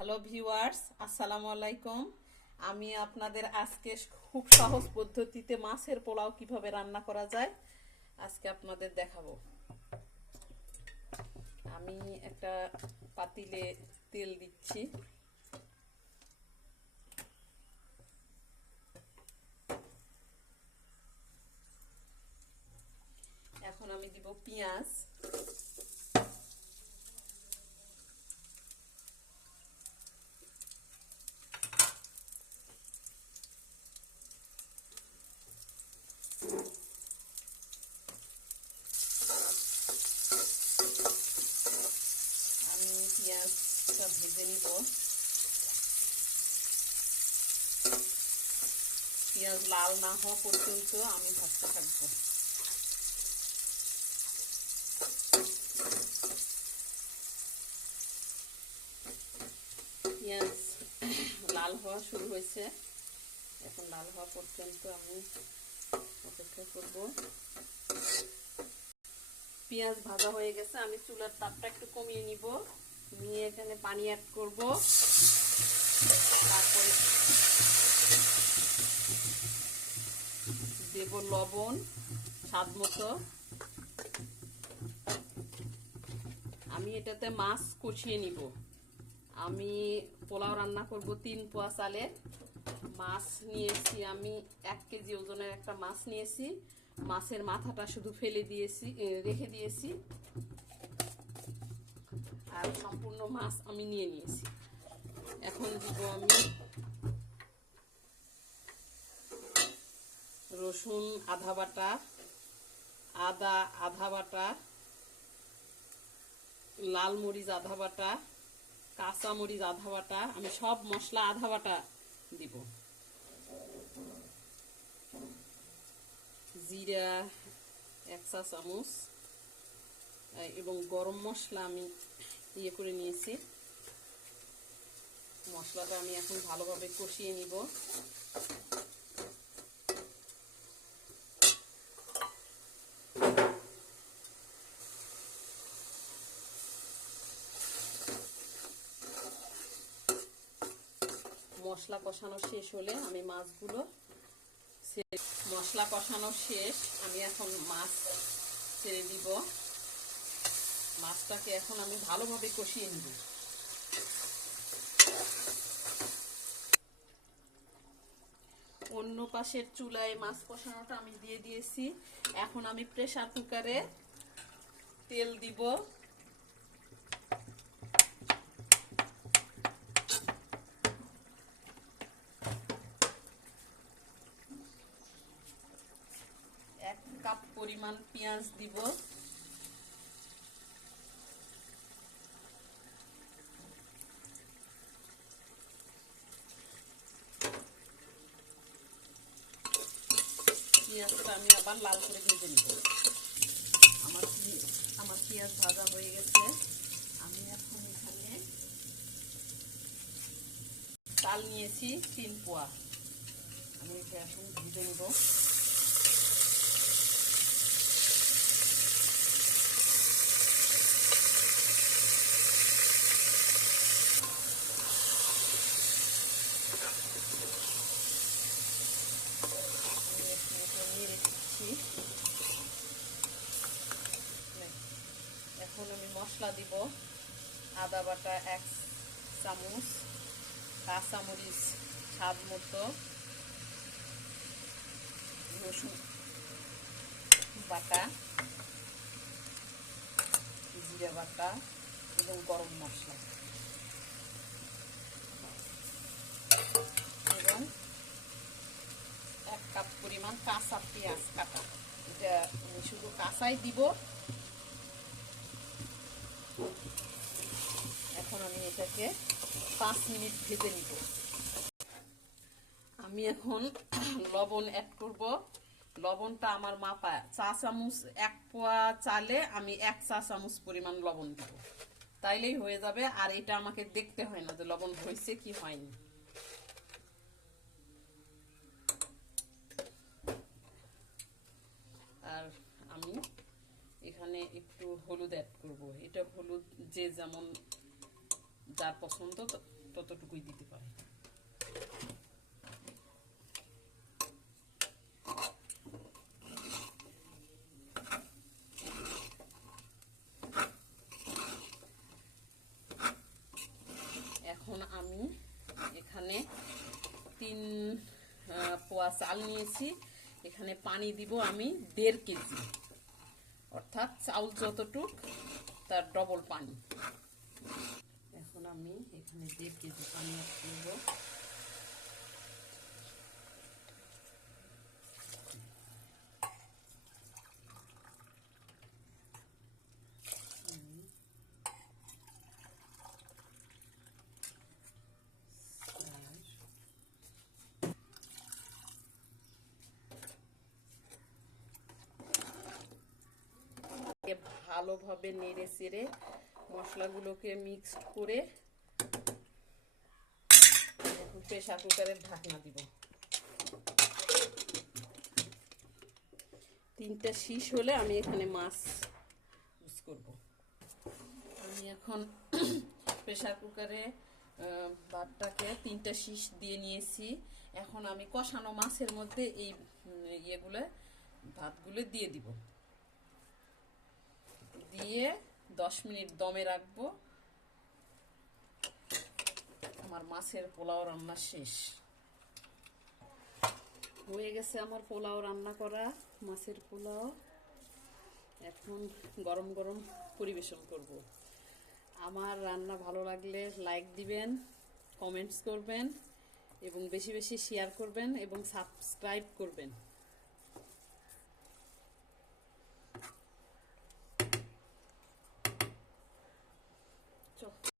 Hello viewers, আসসালামু আলাইকুম। আমি আপনাদের আজকে খুব সহজ পদ্ধতিতে মাছের পোলাও কিভাবে রান্না করা যায় আজকে আপনাদের দেখাবো। আমি একটা পাতিলে তেল দিচ্ছি। এখন আমি দিব পেঁয়াজ। আমি পেঁয়াজটা ভেজে নিব। পেঁয়াজ লাল না হওয়া পর্যন্ত আমি ভাজতে থাকবো। পেঁয়াজ লাল হওয়া শুরু হয়েছে, এখন লাল হওয়া পর্যন্ত আমি অপেক্ষা করব। পেঁয়াজ ভাজা হয়ে গেছে, আমি চুলার তাপটা একটু কমিয়ে নিব, নিয়ে এখানে পানি অ্যাড করব। তারপরে দেব লবণ স্বাদ মতো। আমি এটাতে মাছ কষিয়ে নিব। আমি পোলাও রান্না করব 3 পোয়া চালের। মাছ নিয়েছি আমি 1 কেজি ওজনের একটা মাছ নিয়েছি। মাছের মাথাটা শুধু ফেলে দিয়েছি, রেখে দিয়েছি, আর সম্পূর্ণ মাছ আমি নিয়ে নিয়েছি। এখন দিব আমি রসুন আধা বাটা, আদা আধা বাটা, লাল মরিচ আধা বাটা, কাঁচা মরিচ আধা বাটা। আমি সব মশলা আধা বাটা দিব। জিরা 1 চা চামচ এবং গরম মশলা আমি ইয়ে করে নিয়েছি। মশলাটা আমি এখন ভালোভাবে কষিয়ে নিব। মশলা কষানো শেষ হলে আমি মাছগুলো, মশলা কষানো শেষ, আমি এখন মাছ ছেড়ে দিব। মাছটাকে এখন আমি ভালোভাবে কষিয়ে নিব। অন্য পাশের চুলায় মাছ কষানোটা আমি দিয়ে দিয়েছি। এখন আমি প্রেসার কুকারে তেল দিব। এক কাপ পরিমাণ পেঁয়াজ দিব। পেঁয়াজটা আমি আবার লাল করে ভেজে নিব। আমার পেঁয়াজ ভাজা হয়ে গেছে। আমি এখন এখানে চাল নিয়েছি 3 পোয়া, আমি এটা এখন ভেজে নিব। এখন আমি মশলা দিব। আদা বাটা 1 চামচ, কাঁচা মরিচ স্বাদ মতো, রসুন বাটা, জিরা বাটা এবং গরম মশলা এবং 1 কাপ পরিমাণ কাঁচা পেঁয়াজ কাটা। এটা আমি শুধু কাঁচাই দিব। এখন আমি এটাকে 5 মিনিট ভেজে নিব। আমি এখন লবণ অ্যাড করব। লবণটা আমার মাপা 1 চা চামচ, 1 পোয়া চালে আমি 1 চা চামচ পরিমাণ লবণ দিব, তাইলেই হয়ে যাবে। আর এটা আমাকে দেখতে হয় না যে লবণ হয়েছে কি হয়নি। আর আমি এখানে একটু হলুদ অ্যাড করব। এটা হলুদ যে যেমন যার পছন্দ ততটুকুই দিতে পারে। এখন আমি এখানে 3 পোয়া চাল নিয়েছি, এখানে পানি দিব আমি 1.5 কেজি, অর্থাৎ চাউল যতটুক তার ডবল পানি। এখন আমি এখানে 1.5 কেজি পানি দেব। ভালোভাবে নেড়ে চেড়ে মশলাগুলোকে মিক্সড করে প্রেসার কুকারের ঢাকনা দিব। 3টা শীষ হলে আমি এখানে মাছ ইউজ করব। আমি এখন প্রেসার কুকারে ভাতটাকে 3টা শীষ দিয়ে নিয়েছি। এখন আমি কষানো মাছের মধ্যে এই ভাতগুলো দিয়ে দিব, দিয়ে 10 মিনিট দমে রাখবো। আমার মাছের পোলাও রান্না শেষ হয়ে গেছে। আমার পোলাও রান্না করা, মাছের পোলাও। এখন গরম গরম পরিবেশন করব। আমার রান্না ভালো লাগলে লাইক দিবেন, কমেন্টস করবেন এবং বেশি বেশি শেয়ার করবেন এবং সাবস্ক্রাইব করবেন।